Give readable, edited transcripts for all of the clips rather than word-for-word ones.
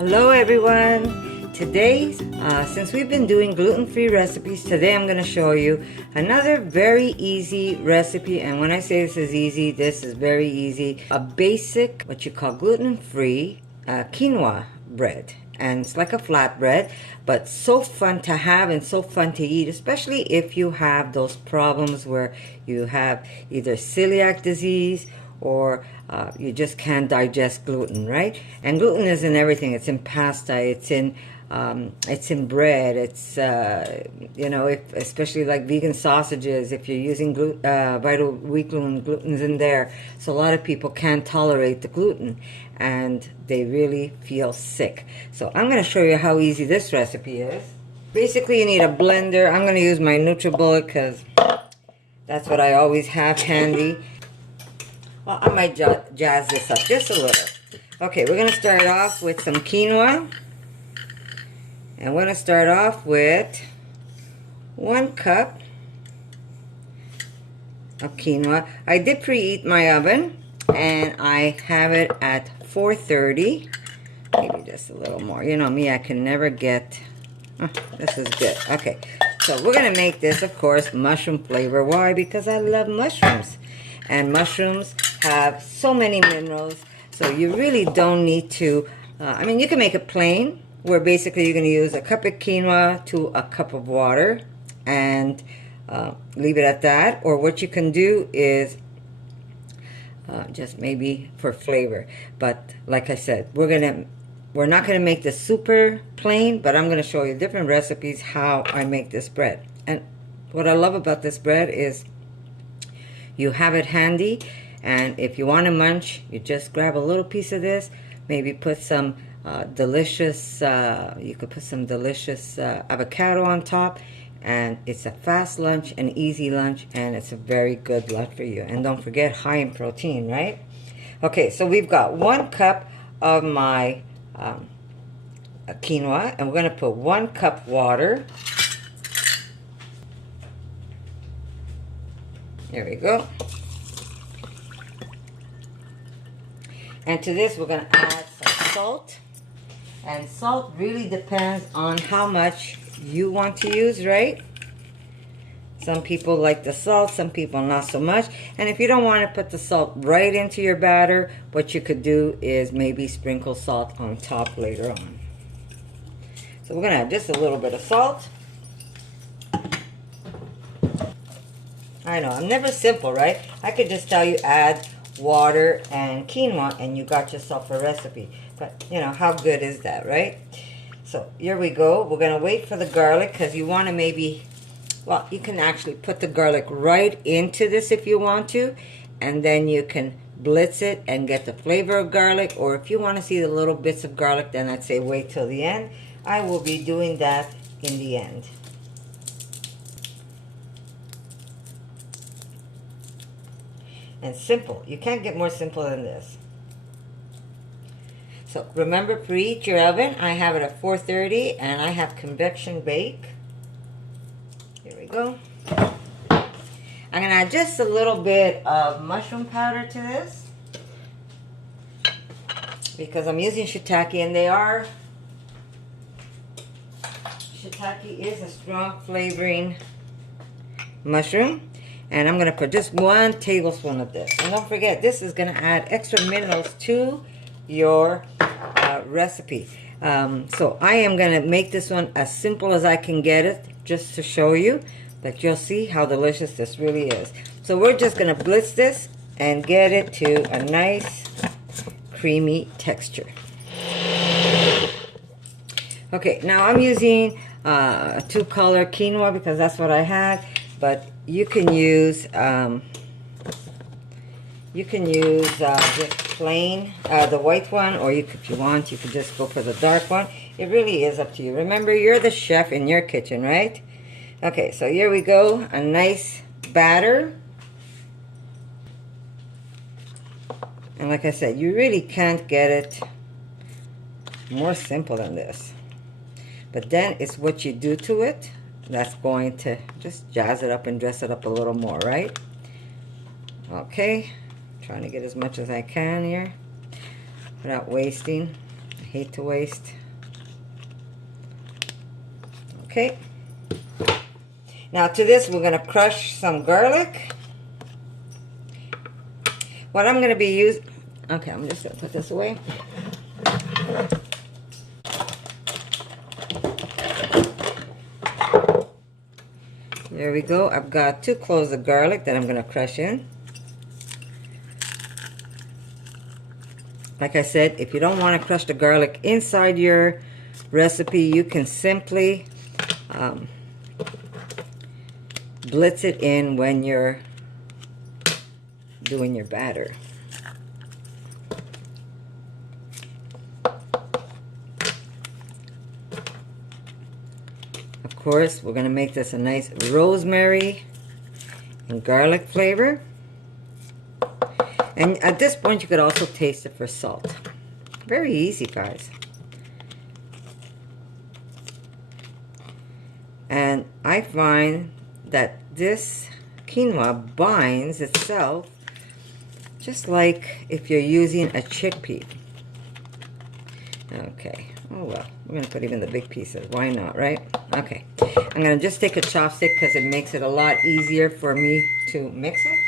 Hello everyone. Today, since we've been doing gluten-free recipes, today I'm going to show you another very easy recipe. And when I say this is easy, this is very easy. A basic, what you call gluten-free quinoa bread. And it's like a flatbread, but so fun to have and so fun to eat, especially if you have those problems where you have either celiac disease or you just can't digest gluten, right? And gluten is in everything. It's in pasta. It's in bread. It's especially like vegan sausages. If you're using vital wheat gluten, gluten's in there. So a lot of people can't tolerate the gluten, and they really feel sick. So I'm going to show you how easy this recipe is. Basically, you need a blender. I'm going to use my NutriBullet because that's what I always have handy. Well, I might jazz this up just a little. Okay, we're going to start off with some quinoa. And we're going to start off with 1 cup of quinoa. I did preheat my oven, and I have it at 430. Maybe just a little more. You know me, I can never get... this is good. Okay, so we're going to make this, of course, mushroom flavor. Why? Because I love mushrooms. And mushrooms have so many minerals, so you really don't need to... I mean, you can make it plain, where basically you're going to use a cup of quinoa to a cup of water and leave it at that. Or what you can do is just maybe for flavor. But like I said, we're not going to make this super plain, but I'm going to show you different recipes how I make this bread. And what I love about this bread is you have it handy, and if you want to munch, you just grab a little piece of this, maybe put some delicious, you could put some delicious avocado on top, and it's a fast lunch, an easy lunch, and it's a very good lunch for you. And don't forget, high in protein, right? Okay, so we've got 1 cup of my quinoa, and we're going to put 1 cup water. There we go. And to this, we're going to add some salt. And salt really depends on how much you want to use, right? Some people like the salt, some people not so much. And if you don't want to put the salt right into your batter, what you could do is maybe sprinkle salt on top later on. So we're going to add just a little bit of salt. I know, I'm never simple, right? I could just tell you add water and quinoa and you got yourself a recipe. But, you know, how good is that, right? So, here we go. We're going to wait for the garlic because you want to maybe, well, you can actually put the garlic right into this if you want to. And then you can blitz it and get the flavor of garlic. Or if you want to see the little bits of garlic, then I'd say wait till the end. I will be doing that in the end. And simple. You can't get more simple than this. So remember, preheat your oven. I have it at 430 and I have convection bake. Here we go. I'm going to add just a little bit of mushroom powder to this because I'm using shiitake, and shiitake is a strong flavoring mushroom. And I'm going to put just 1 tablespoon of this. And don't forget, this is going to add extra minerals to your recipe. So I am going to make this one as simple as I can get it, just to show you. But you'll see how delicious this really is. So we're just going to blitz this and get it to a nice creamy texture. Okay, now I'm using a 2-color quinoa because that's what I had. But you can use just plain the white one, or if you want, you could just go for the dark one. It really is up to you. Remember, you're the chef in your kitchen, right? Okay, so here we go, a nice batter. And like I said, you really can't get it more simple than this. But then it's what you do to it that's going to just jazz it up and dress it up a little more, right? Okay, trying to get as much as I can here without wasting. hate to waste. Okay. Now to this, we're going to crush some garlic. What I'm going to be using... Okay, I'm just going to put this away. There we go. I've got 2 cloves of garlic that I'm going to crush in. Like I said, if you don't want to crush the garlic inside your recipe, you can simply blitz it in when you're doing your batter. Of course, we're going to make this a nice rosemary and garlic flavor. And at this point, you could also taste it for salt. Very easy, guys. And I find that this quinoa binds itself just like if you're using a chickpea. Okay. Oh, well. We're going to put even the big pieces. Why not, right? Okay. I'm going to just take a chopstick because it makes it a lot easier for me to mix it.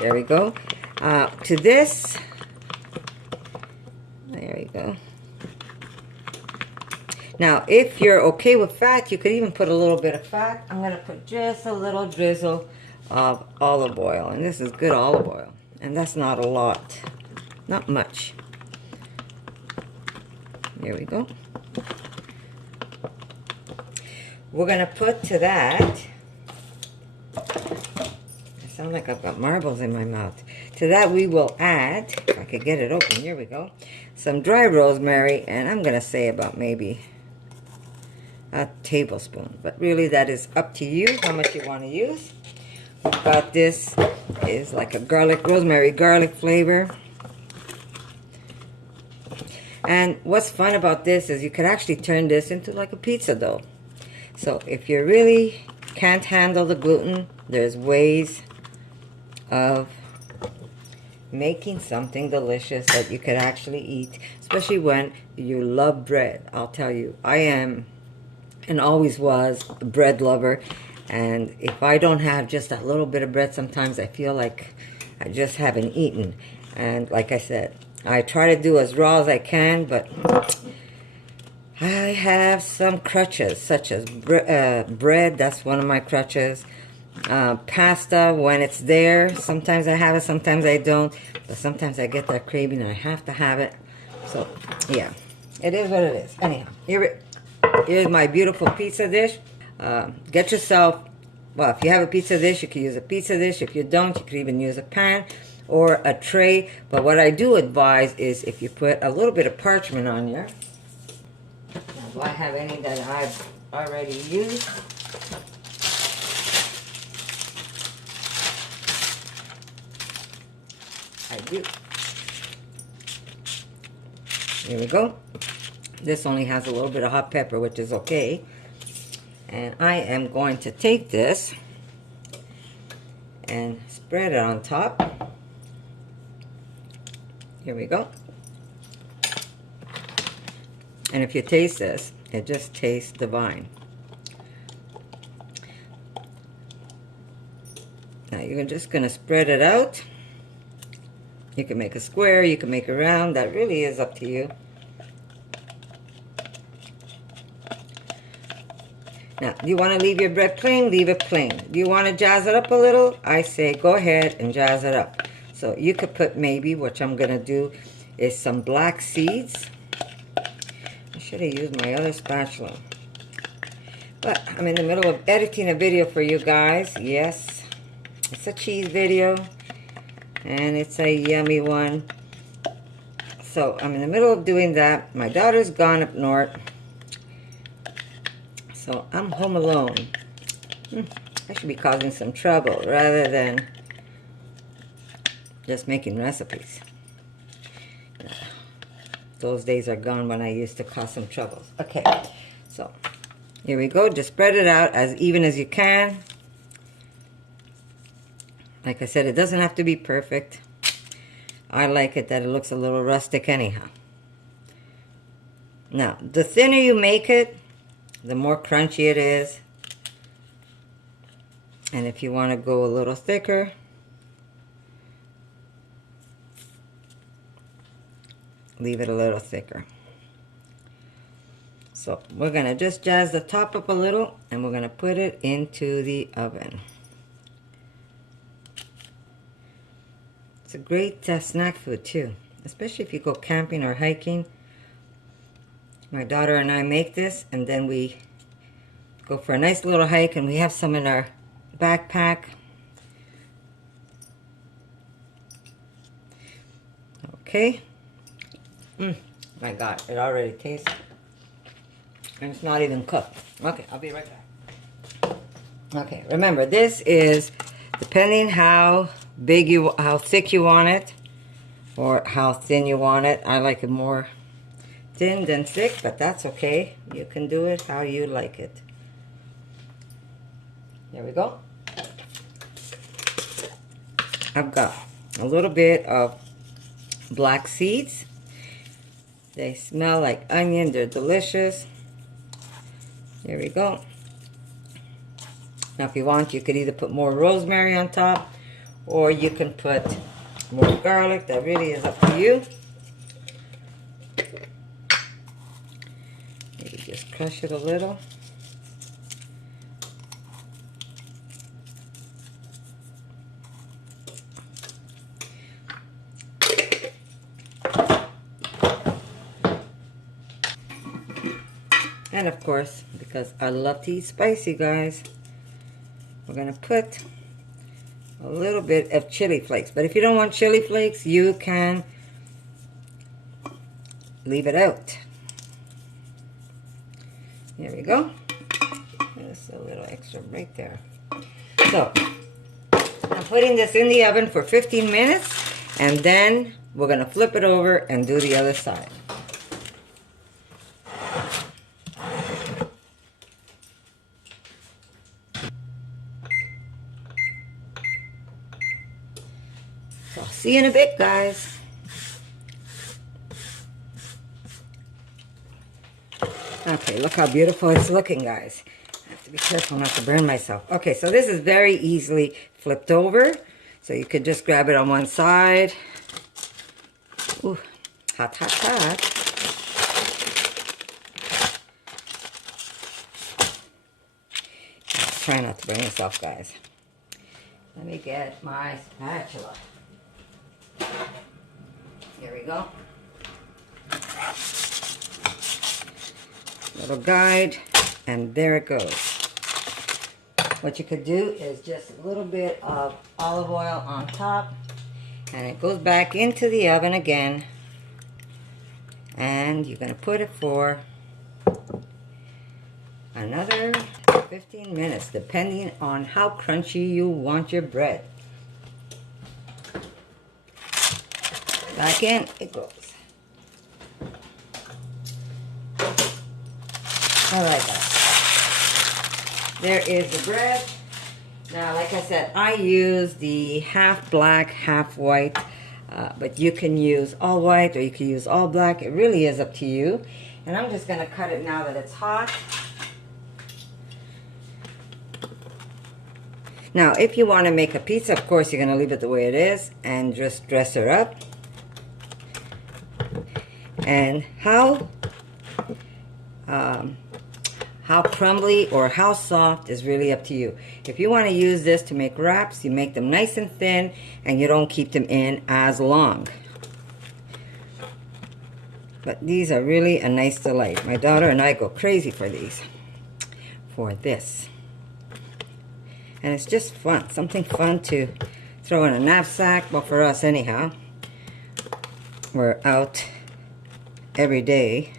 There we go. To this, there we go. Now, if you're okay with fat, you could even put a little bit of fat. I'm going to put just a little drizzle of olive oil. And this is good olive oil. And that's not a lot. Not much. There we go. We're going to put to that... I sound like I've got marbles in my mouth. To that we will add, if I could get it open, here we go, some dry rosemary, and I'm going to say about maybe a tablespoon. But really that is up to you how much you want to use. But this is like a rosemary garlic flavor. And what's fun about this is you could actually turn this into like a pizza dough. So if you really can't handle the gluten, there's ways of making something delicious that you could actually eat, especially when you love bread. I'll tell you, I am and always was a bread lover, and if I don't have just a little bit of bread, sometimes I feel like I just haven't eaten. And like I said, I try to do as raw as I can, but I have some crutches, such as bread. That's one of my crutches. Pasta, when it's there, sometimes I have it, sometimes I don't, but sometimes I get that craving and I have to have it. So yeah, it is what it is. Anyhow, here's my beautiful pizza dish. Get yourself, well, if you have a pizza dish, you can use a pizza dish. If you don't, you can even use a pan or a tray. But what I do advise is if you put a little bit of parchment on here. Do I have any that I've already used? I do. Here we go. This only has a little bit of hot pepper, which is okay. And I am going to take this and spread it on top. Here we go. And if you taste this, it just tastes divine. Now you're just going to spread it out. You can make a square, you can make a round. That really is up to you. Now, do you want to leave your bread plain? Leave it plain. Do you want to jazz it up a little? I say go ahead and jazz it up. So you could put maybe, which I'm going to do, is some black seeds. I should have used my other spatula. But I'm in the middle of editing a video for you guys. Yes, it's a cheese video. And it's a yummy one. So I'm in the middle of doing that. My daughter's gone up north. So I'm home alone. I should be causing some trouble rather than just making recipes. Those days are gone when I used to cause some troubles. Okay, so here we go. Just spread it out as even as you can. Like I said, it doesn't have to be perfect. I like it that it looks a little rustic anyhow. Now, the thinner you make it, the more crunchy it is. And if you want to go a little thicker, leave it a little thicker. So we're going to just jazz the top up a little, and we're going to put it into the oven. It's a great snack food too, especially if you go camping or hiking. My daughter and I make this, and then we go for a nice little hike, and we have some in our backpack. Okay. My God, it already tastes, and it's not even cooked. Okay, I'll be right back. Okay, remember, this is depending how thick you want it, or how thin you want it. I like it more thin than thick, but that's okay. You can do it how you like it. There we go. I've got a little bit of black seeds. They smell like onion. They're delicious. There we go. Now if you want, you could either put more rosemary on top, or you can put more garlic. That really is up to you. Maybe just crush it a little. And of course, because I love to eat spicy, guys, we're going to put a little bit of chili flakes. But if you don't want chili flakes, you can leave it out. There we go. Just a little extra right there. So, I'm putting this in the oven for 15 minutes, and then we're going to flip it over and do the other side. So I'll see you in a bit, guys. Okay, look how beautiful it's looking, guys. I have to be careful not to burn myself. Okay, so this is very easily flipped over. So you could just grab it on one side. Ooh, hot, hot, hot. Try not to burn yourself, guys. Let me get my spatula. Here we go. Little guide, and there it goes. What you could do is just a little bit of olive oil on top, and it goes back into the oven again, and you're going to put it for another 15 minutes, depending on how crunchy you want your bread. Back in it goes. All right, guys. There is the bread. Now, like I said, I use the half black, half white, but you can use all white or you can use all black. It really is up to you. And I'm just going to cut it now that it's hot. Now, if you want to make a pizza, of course, you're going to leave it the way it is and just dress her up. And how crumbly or how soft is really up to you. If you want to use this to make wraps, you make them nice and thin and you don't keep them in as long. But these are really a nice delight. My daughter and I go crazy for these, for this. And it's just fun, something fun to throw in a knapsack. Well, for us anyhow, we're out every day.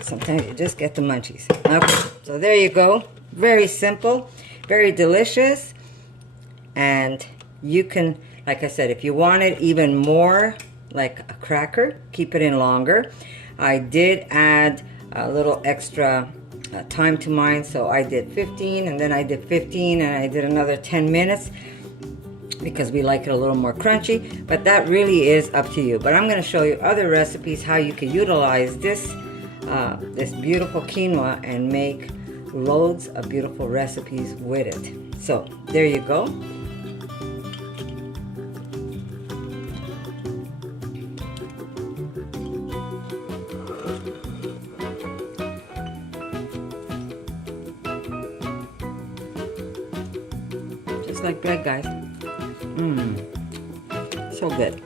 Sometimes you just get the munchies. Okay, so there you go. Very simple, very delicious. And you can, like I said, if you want it even more like a cracker, keep it in longer. I did add a little extra time to mine, so I did 15, and then I did 15, and I did another 10 minutes. because we like it a little more crunchy, but that really is up to you. But I'm going to show you other recipes how you can utilize this this beautiful quinoa and make loads of beautiful recipes with it. So there you go. Just like bread, guys. So good.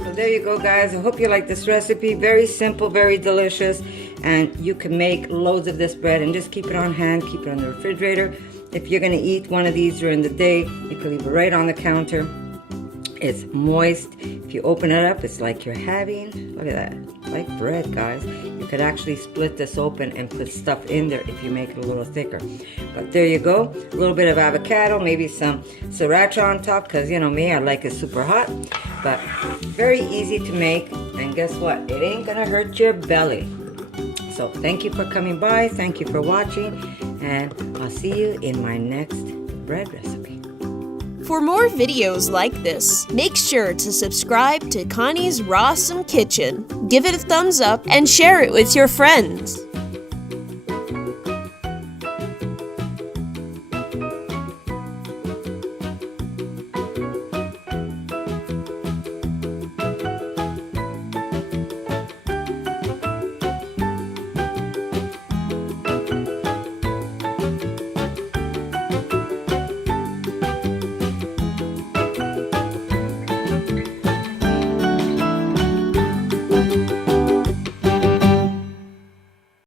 So there you go, guys. I hope you like this recipe. Very simple, very delicious, and you can make loads of this bread and just keep it on hand, keep it in the refrigerator. If you're going to eat one of these during the day, you can leave it right on the counter. It's moist. If you open it up, it's like you're having, look at that, like bread, guys. You could actually split this open and put stuff in there if you make it a little thicker. But there you go. A little bit of avocado, maybe some sriracha on top, because you know me, I like it super hot. But very easy to make, and guess what? It ain't gonna hurt your belly. So thank you for coming by. Thank you for watching, and I'll see you in my next bread recipe. For more videos like this, make sure to subscribe to Connie's Rawsome Kitchen, give it a thumbs up, and share it with your friends.